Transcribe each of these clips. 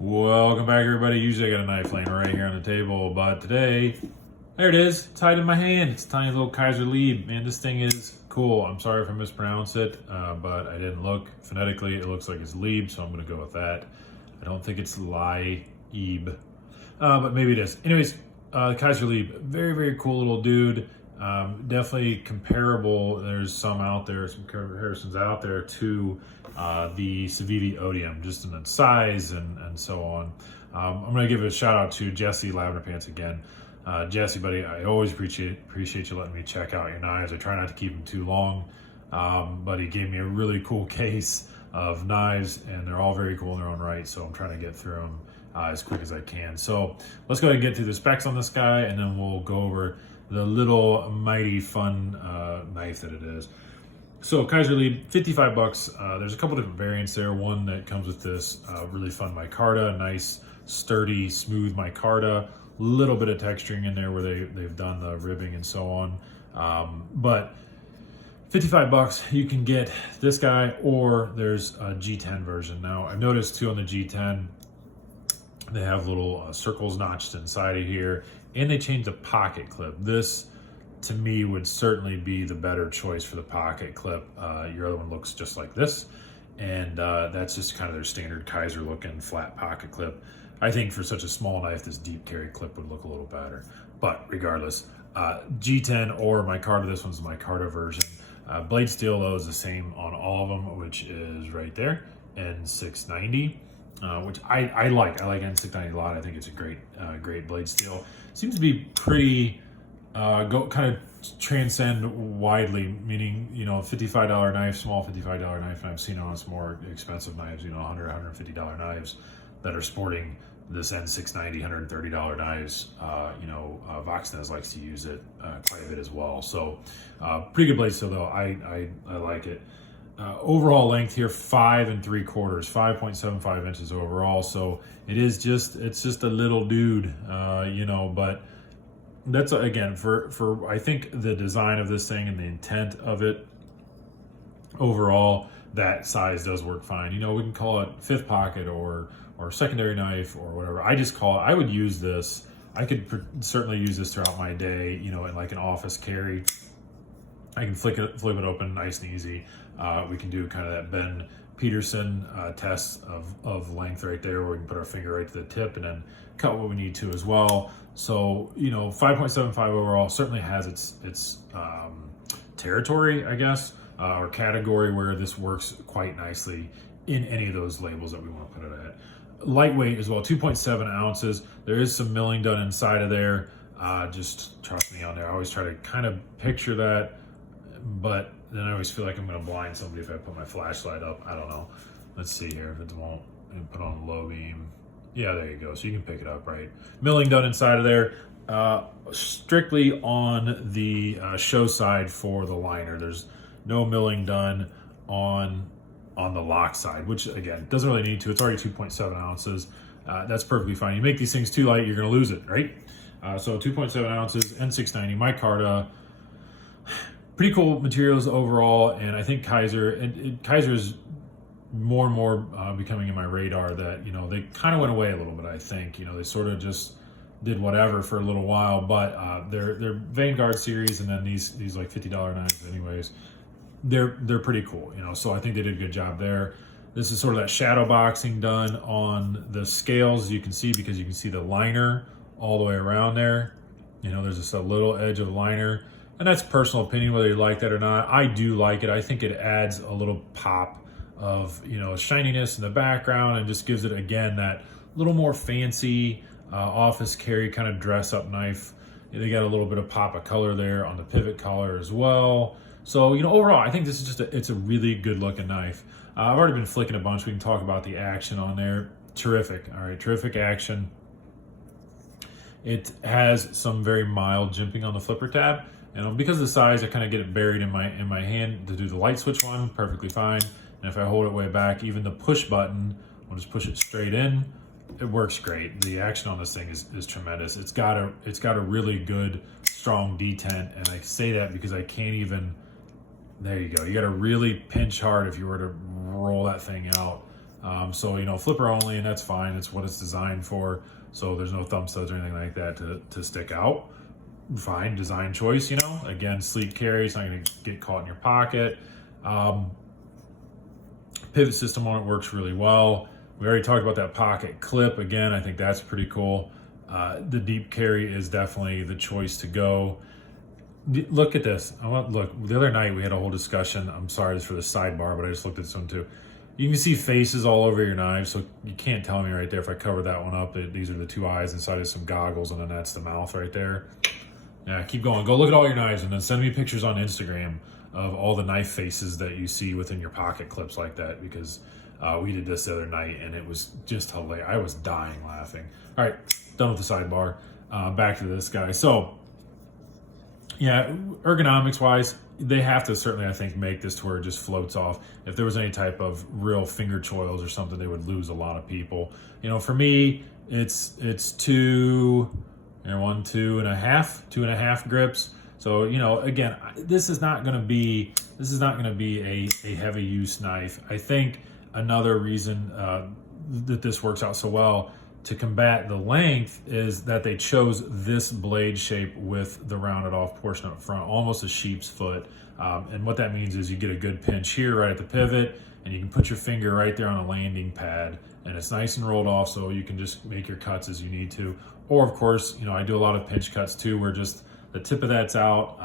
Welcome back, everybody. Usually I got a knife laying right here on the table, but today, there it is, tied in my hand. It's a tiny little Kizer Lieb. Man, this thing is cool. I'm sorry if I mispronounce it, but I didn't look. Phonetically, it looks like it's Lieb, so I'm going to go with that. I don't think it's Lieb, but maybe it is. Anyways, Kizer Lieb, very, very cool little dude. Definitely comparable. There's some out there, some comparisons out there to the Civivi Odium, just in its size and so on. I'm going to give a shout out to Jesse Lavender Pants again. Jesse, buddy, I always appreciate you letting me check out your knives. I try not to keep them too long, but he gave me a really cool case of knives, and they're all very cool in their own right, so I'm trying to get through them as quick as I can. So let's go ahead and get through the specs on this guy, and then we'll go over the little mighty fun knife that it is. So Kizer Lieb, 55 bucks. There's a couple different variants there. One that comes with this really fun micarta, nice, sturdy, smooth micarta. Little bit of texturing in there where they've done the ribbing and so on. But 55 bucks, you can get this guy, or there's a G10 version. Now, I've noticed too on the G10, they have little circles notched inside of here, and they changed the pocket clip. This, to me, would certainly be the better choice for the pocket clip. Your other one looks just like this, and that's just kind of their standard Kizer looking flat pocket clip. I think for such a small knife, this deep carry clip would look a little better. But regardless, G10 or micarta, this one's the micarta version. Blade steel, though, is the same on all of them, which is right there, N690. Which I like. I like N690 a lot. I think it's a great blade steel. Seems to be pretty kind of transcend widely, meaning, you know, $55 knife, small $55 knife, and I've seen it on some more expensive knives, you know, $100, $150 knives that are sporting this N690, $130 knives. Voxnez likes to use it quite a bit as well. So pretty good blade steel, though. I like it. Overall length here, 5 3/4, 5.75 inches overall. So it's just a little dude, but that's, again, for I think the design of this thing and the intent of it overall, that size does work fine. You know, we can call it fifth pocket or secondary knife or whatever. I just call it, I would use this. I could certainly use this throughout my day, you know, in like an office carry. I can flip it open nice and easy. We can do kind of that Ben Peterson test of length right there, where we can put our finger right to the tip and then cut what we need to as well. So, you know, 5.75 overall certainly has its territory, I guess, or category where this works quite nicely in any of those labels that we want to put it at. Lightweight as well, 2.7 ounces. There is some milling done inside of there. Just trust me on there. I always try to kind of picture that, but then I always feel like I'm going to blind somebody if I put my flashlight up. I don't know. Let's see here if it won't. Put on low beam. Yeah, there you go. So you can pick it up, right? Milling done inside of there. Strictly on the show side for the liner. There's no milling done on the lock side, which, again, doesn't really need to. It's already 2.7 ounces. That's perfectly fine. You make these things too light, you're going to lose it, right? So 2.7 ounces, N690, micarta. Pretty cool materials overall, and I think Kizer is more and more becoming in my radar. That, you know, they kind of went away a little bit. I think, you know, they sort of just did whatever for a little while, but their Vanguard series and then these like $50 knives, anyways, they're pretty cool, you know. So I think they did a good job there. This is sort of that shadow boxing done on the scales, you can see, because you can see the liner all the way around there. You know, there's just a little edge of the liner. And that's personal opinion, whether you like that or not. I do like it. I think it adds a little pop of, you know, shininess in the background, and just gives it, again, that little more fancy office carry kind of dress up knife. They got a little bit of pop of color there on the pivot collar as well. So, you know, overall, I think this is just it's a really good looking knife. I've already been flicking a bunch. We can talk about the action on there. Terrific. All right, terrific action. It has some very mild jimping on the flipper tab. And because of the size, I kind of get it buried in my hand to do the light switch one, perfectly fine. And if I hold it way back, even the push button, I'll just push it straight in. It works great. The action on this thing is tremendous. It's got a really good, strong detent, and I say that because I can't even. There you go. You got to really pinch hard if you were to roll that thing out. So, you know, flipper only, and that's fine. It's what it's designed for. So there's no thumb studs or anything like that to stick out. Fine design choice, you know. Again, sleek carry, it's not going to get caught in your pocket. Pivot system on it works really well. We already talked about that pocket clip. Again, I think that's pretty cool. The deep carry is definitely the choice to go. Look at this. Look, the other night we had a whole discussion. I'm sorry this for the sidebar, but I just looked at this one too. You can see faces all over your knives, so you can't tell me right there if I cover that one up. These are the two eyes, inside is some goggles, and then that's the mouth right there. Yeah, keep going. Go look at all your knives, and then send me pictures on Instagram of all the knife faces that you see within your pocket clips like that, because we did this the other night, and it was just hilarious. I was dying laughing. All right, done with the sidebar. Back to this guy. So, yeah, ergonomics-wise, they have to certainly, I think, make this to where it just floats off. If there was any type of real finger choils or something, they would lose a lot of people. You know, for me, it's two and a half grips. So, you know, again, this is not going to be a heavy use knife. I think another reason that this works out so well to combat the length is that they chose this blade shape with the rounded off portion up front, almost a sheep's foot. And what that means is you get a good pinch here right at the pivot, and you can put your finger right there on a landing pad, and it's nice and rolled off, so you can just make your cuts as you need to. Or of course, you know, I do a lot of pinch cuts too, where just the tip of that's out.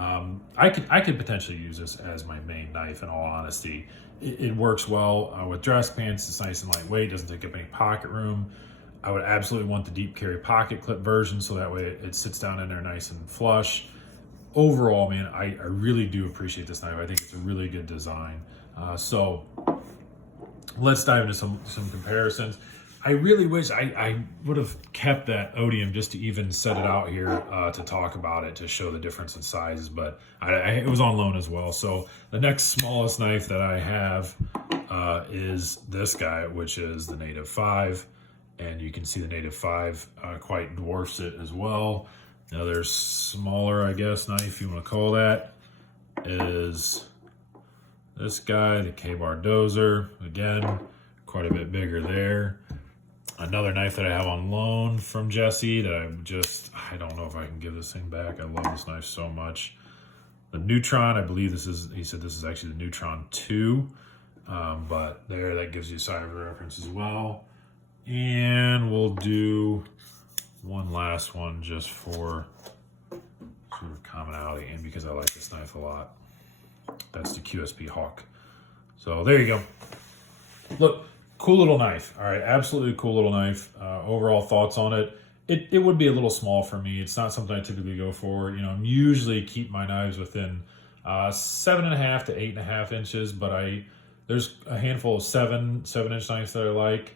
I could potentially use this as my main knife, in all honesty. It works well with dress pants. It's nice and lightweight, doesn't take up any pocket room. I would absolutely want the deep carry pocket clip version, so that way it sits down in there nice and flush. Overall, man, I really do appreciate this knife. I think it's a really good design. So let's dive into some comparisons. I really wish I would have kept that Odium just to even set it out here to talk about it, to show the difference in sizes, but it was on loan as well. So the next smallest knife that I have is this guy, which is the Native 5. And you can see the Native 5 quite dwarfs it as well. Another smaller, I guess, knife you want to call that is this guy, the K-Bar Dozer. Again, quite a bit bigger there. Another knife that I have on loan from Jesse that I don't know if I can give this thing back. I love this knife so much. The Neutron, I believe he said this is actually the Neutron 2. But there, that gives you a side of reference as well. And we'll do one last one just for sort of commonality and because I like this knife a lot. That's the QSP Hawk. So there you go. Look, cool little knife. All right, absolutely cool little knife. Overall thoughts on it. It would be a little small for me. It's not something I typically go for. You know, I'm usually keep my knives within 7.5 to 8.5 inches, but there's a handful of 7-inch knives that I like.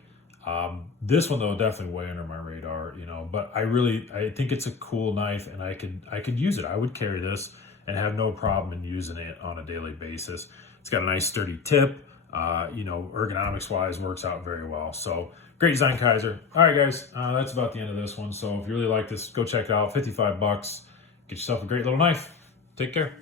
This one though, definitely way under my radar, you know, but I think it's a cool knife, and I could use it. I would carry this and have no problem in using it on a daily basis. It's got a nice sturdy tip, you know, ergonomics wise works out very well. So great design, Kizer. All right, guys, that's about the end of this one. So if you really like this, go check it out. $55, get yourself a great little knife. Take care.